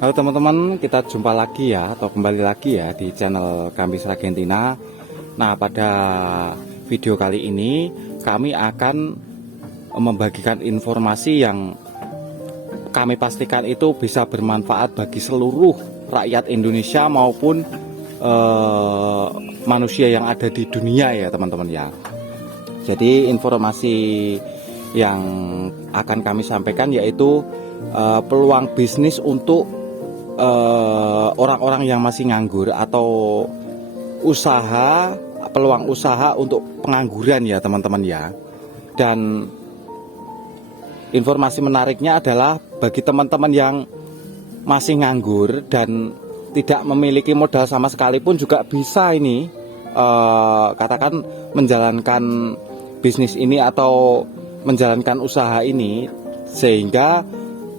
Halo teman-teman, kita jumpa lagi ya, atau kembali lagi ya di channel Kambis Argentina. Nah, pada video kali ini kami akan membagikan informasi yang kami pastikan itu bisa bermanfaat bagi seluruh rakyat Indonesia maupun manusia yang ada di dunia ya teman-teman ya. Jadi informasi yang akan kami sampaikan yaitu peluang bisnis untuk orang-orang yang masih nganggur atau peluang usaha untuk pengangguran ya teman-teman ya. Dan informasi menariknya adalah bagi teman-teman yang masih nganggur dan tidak memiliki modal sama sekali pun juga bisa ini katakan menjalankan bisnis ini atau menjalankan usaha ini, sehingga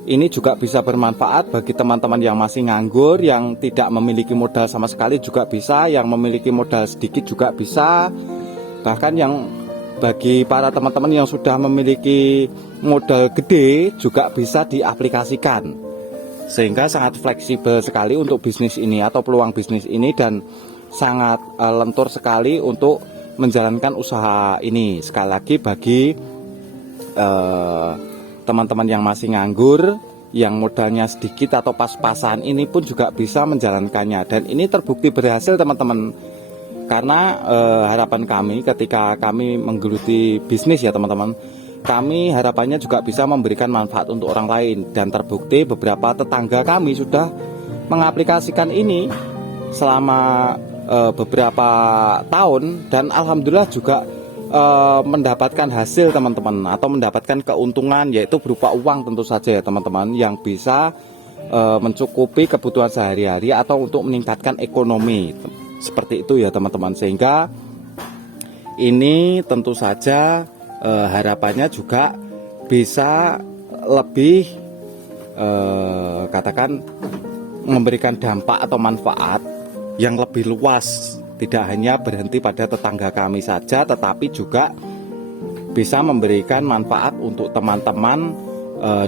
ini juga bisa bermanfaat bagi teman-teman yang masih nganggur, yang tidak memiliki modal sama sekali juga bisa, yang memiliki modal sedikit juga bisa, bahkan yang bagi para teman-teman yang sudah memiliki modal gede juga bisa diaplikasikan, sehingga sangat fleksibel sekali untuk bisnis ini atau peluang bisnis ini, dan sangat lentur sekali untuk menjalankan usaha ini. Sekali lagi bagi teman-teman yang masih nganggur, yang modalnya sedikit atau pas-pasan, ini pun juga bisa menjalankannya. Dan ini terbukti berhasil teman-teman, karena harapan kami ketika kami menggeluti bisnis ya teman-teman, kami harapannya juga bisa memberikan manfaat untuk orang lain. Dan terbukti beberapa tetangga kami sudah mengaplikasikan ini selama beberapa tahun, dan alhamdulillah juga mendapatkan hasil teman-teman, atau mendapatkan keuntungan, yaitu berupa uang tentu saja ya teman-teman, yang bisa mencukupi kebutuhan sehari-hari atau untuk meningkatkan ekonomi, seperti itu ya teman-teman. Sehingga ini tentu saja harapannya juga bisa lebih katakan memberikan dampak atau manfaat yang lebih luas, tidak hanya berhenti pada tetangga kami saja, tetapi juga bisa memberikan manfaat untuk teman-teman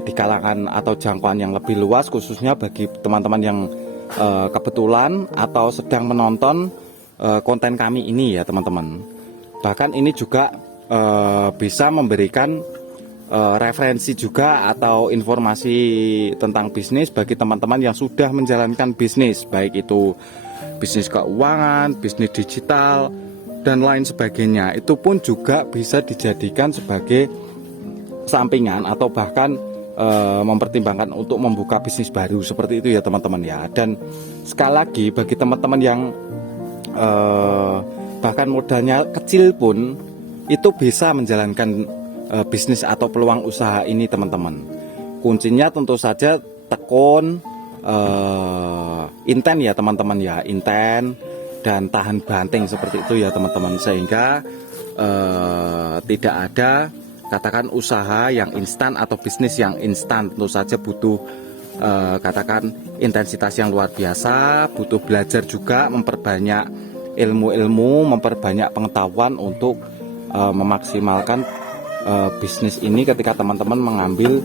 di kalangan atau jangkauan yang lebih luas, khususnya bagi teman-teman yang kebetulan atau sedang menonton konten kami ini ya teman-teman. Bahkan ini juga bisa memberikan referensi juga atau informasi tentang bisnis bagi teman-teman yang sudah menjalankan bisnis, baik itu bisnis keuangan, bisnis digital, dan lain sebagainya. Itu pun juga bisa dijadikan sebagai sampingan atau bahkan mempertimbangkan untuk membuka bisnis baru, seperti itu ya teman-teman ya. Dan sekali lagi bagi teman-teman yang bahkan modalnya kecil pun itu bisa menjalankan bisnis atau peluang usaha ini teman-teman. Kuncinya tentu saja tekun, inten ya teman-teman ya, inten dan tahan banting, seperti itu ya teman-teman. Sehingga tidak ada katakan usaha yang instan atau bisnis yang instan. Tentu saja butuh katakan intensitas yang luar biasa, butuh belajar juga, memperbanyak ilmu-ilmu, memperbanyak pengetahuan untuk memaksimalkan bisnis ini ketika teman-teman mengambil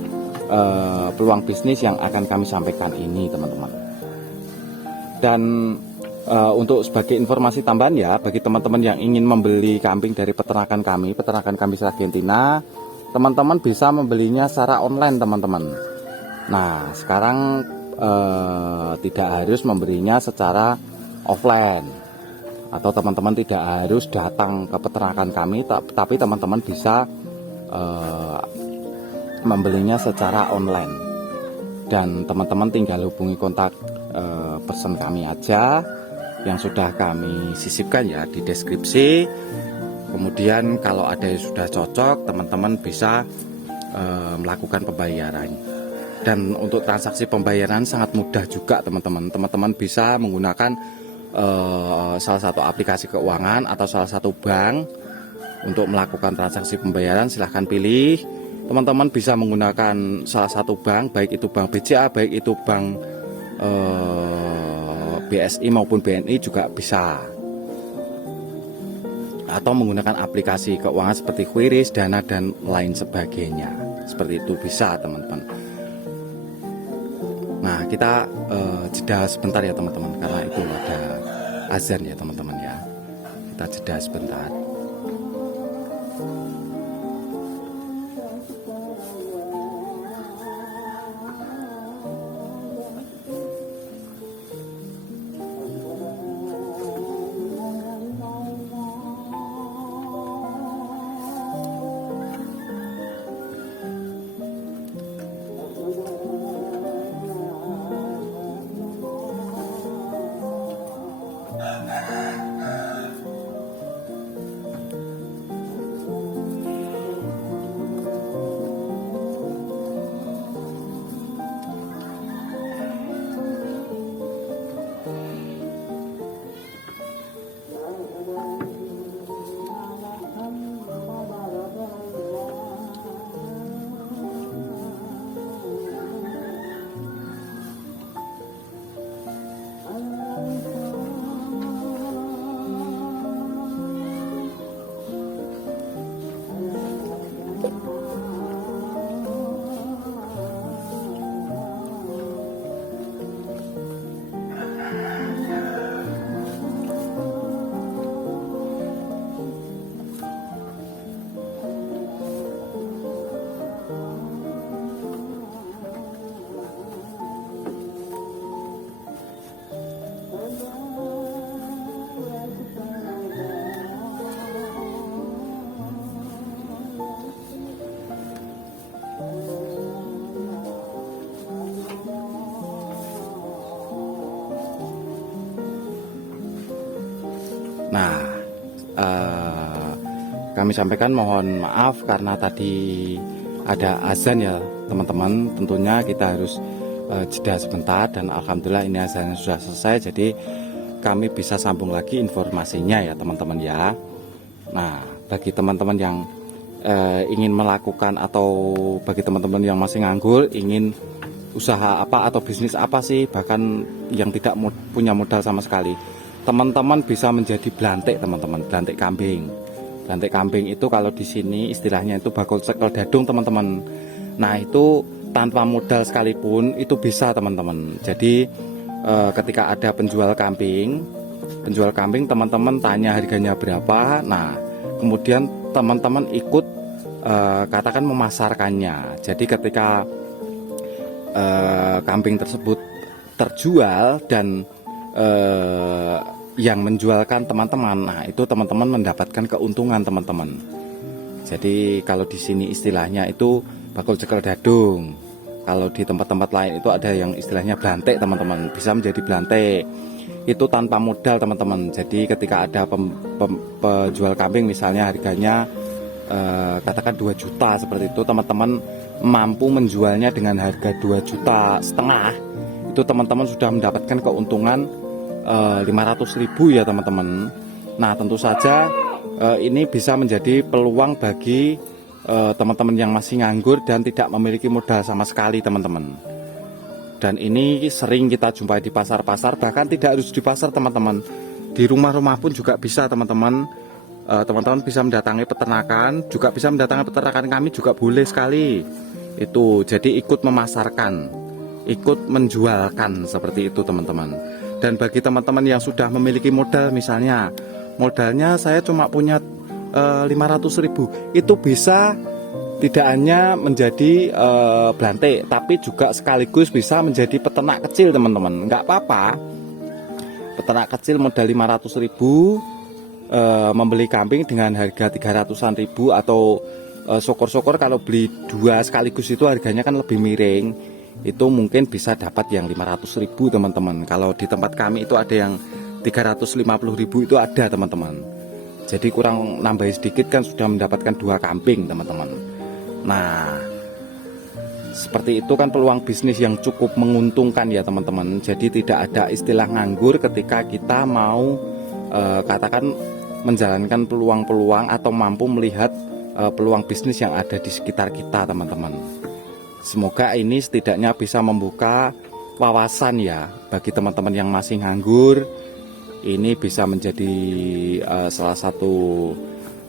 peluang bisnis yang akan kami sampaikan ini teman-teman. Dan untuk sebagai informasi tambahan ya, bagi teman-teman yang ingin membeli kambing dari peternakan kami Kambis Argentina, teman-teman bisa membelinya secara online teman-teman. Nah sekarang tidak harus membelinya secara offline, atau teman-teman tidak harus datang ke peternakan kami, tapi teman-teman bisa membelinya secara online. Dan teman-teman tinggal hubungi kontak person kami aja yang sudah kami sisipkan ya di deskripsi. Kemudian kalau ada yang sudah cocok, teman-teman bisa melakukan pembayaran. Dan untuk transaksi pembayaran sangat mudah juga teman-teman. Teman-teman bisa menggunakan salah satu aplikasi keuangan atau salah satu bank untuk melakukan transaksi pembayaran. Silahkan pilih. Teman-teman bisa menggunakan salah satu bank, baik itu bank BCA, baik itu bank BSI maupun BNI juga bisa, atau menggunakan aplikasi keuangan seperti Quiris, Dana, dan lain sebagainya. Seperti itu bisa teman-teman. Nah, kita jeda sebentar ya teman-teman, karena itu ada azan ya teman-teman ya. Kita jeda sebentar. Nah, kami sampaikan mohon maaf karena tadi ada azan ya teman-teman. Tentunya kita harus jeda sebentar, dan alhamdulillah ini azannya sudah selesai, jadi kami bisa sambung lagi informasinya ya teman-teman ya. Nah, bagi teman-teman yang ingin melakukan, atau bagi teman-teman yang masih nganggur, ingin usaha apa atau bisnis apa sih, bahkan yang tidak punya modal sama sekali, teman-teman bisa menjadi blantik teman-teman, blantik kambing. Blantik kambing itu kalau di sini istilahnya itu bakul cekel dadung teman-teman. Nah, itu tanpa modal sekalipun itu bisa teman-teman. Jadi ketika ada penjual kambing teman-teman tanya harganya berapa. Nah, kemudian teman-teman ikut katakan memasarkannya. Jadi ketika kambing tersebut terjual dan yang menjualkan teman-teman, nah itu teman-teman mendapatkan keuntungan teman-teman. Jadi kalau di sini istilahnya itu bakul cekel dadung. Kalau di tempat-tempat lain itu ada yang istilahnya blantik teman-teman, bisa menjadi blantik. Itu tanpa modal teman-teman. Jadi ketika ada penjual kambing misalnya harganya katakan 2 juta seperti itu, teman-teman mampu menjualnya dengan harga 2,5 juta, itu teman-teman sudah mendapatkan keuntungan 500.000 ya teman-teman. Nah, tentu saja ini bisa menjadi peluang bagi teman-teman yang masih nganggur dan tidak memiliki modal sama sekali teman-teman. Dan ini sering kita jumpai di pasar-pasar, bahkan tidak harus di pasar teman-teman, di rumah-rumah pun juga bisa teman-teman. Teman-teman bisa mendatangi peternakan, juga bisa mendatangi peternakan kami juga boleh sekali. Itu jadi ikut memasarkan, ikut menjualkan seperti itu teman-teman. Dan bagi teman-teman yang sudah memiliki modal, misalnya modalnya saya cuma punya 500.000, itu bisa tidak hanya menjadi blantik, tapi juga sekaligus bisa menjadi peternak kecil teman-teman. Nggak apa-apa, peternak kecil modal 500.000, membeli kambing dengan harga 300-an ribu, atau syukur-syukur kalau beli 2 sekaligus itu harganya kan lebih miring, itu mungkin bisa dapat yang 500.000 teman-teman. Kalau di tempat kami itu ada yang 350.000 itu ada teman-teman. Jadi kurang nambah sedikit kan sudah mendapatkan 2 kambing teman-teman. Nah, seperti itu kan peluang bisnis yang cukup menguntungkan ya teman-teman. Jadi tidak ada istilah nganggur ketika kita mau katakan menjalankan peluang-peluang atau mampu melihat peluang bisnis yang ada di sekitar kita teman-teman. Semoga ini setidaknya bisa membuka wawasan ya bagi teman-teman yang masih nganggur. Ini bisa menjadi salah satu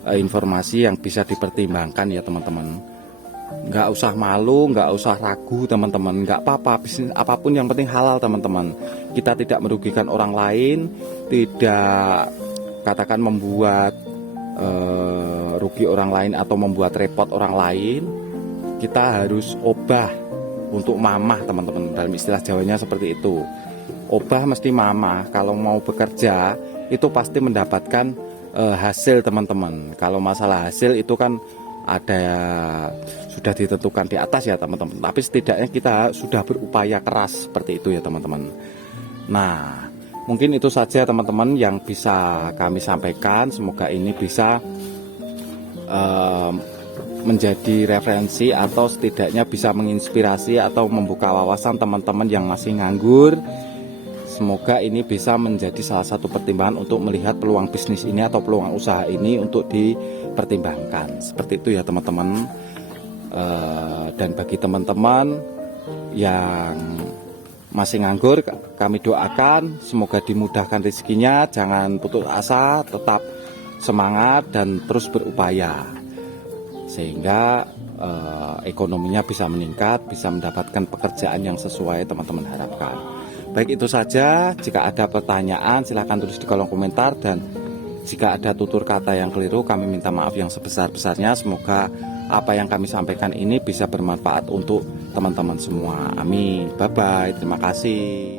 informasi yang bisa dipertimbangkan ya teman-teman. nggak usah malu, nggak usah ragu teman-teman, nggak apa-apa, bisnis apapun yang penting halal teman-teman. Kita tidak merugikan orang lain, tidak katakan membuat rugi orang lain atau membuat repot orang lain. Kita harus obah untuk mamah teman-teman, dalam istilah Jawanya seperti itu. Obah mesti mamah, kalau mau bekerja itu pasti mendapatkan hasil teman-teman. Kalau masalah hasil itu kan ada sudah ditentukan di atas ya teman-teman, tapi setidaknya kita sudah berupaya keras seperti itu ya teman-teman. Nah, mungkin itu saja teman-teman yang bisa kami sampaikan. Semoga ini bisa menjadi referensi atau setidaknya bisa menginspirasi atau membuka wawasan teman-teman yang masih nganggur. Semoga ini bisa menjadi salah satu pertimbangan untuk melihat peluang bisnis ini atau peluang usaha ini untuk dipertimbangkan. Seperti itu ya teman-teman. Dan bagi teman-teman yang masih nganggur, kami doakan semoga dimudahkan rezekinya, jangan putus asa, tetap semangat dan terus berupaya sehingga ekonominya bisa meningkat, bisa mendapatkan pekerjaan yang sesuai teman-teman harapkan. Baik, itu saja. Jika ada pertanyaan silahkan tulis di kolom komentar, dan jika ada tutur kata yang keliru kami minta maaf yang sebesar-besarnya. Semoga apa yang kami sampaikan ini bisa bermanfaat untuk teman-teman semua. Amin. Bye bye. Terima kasih.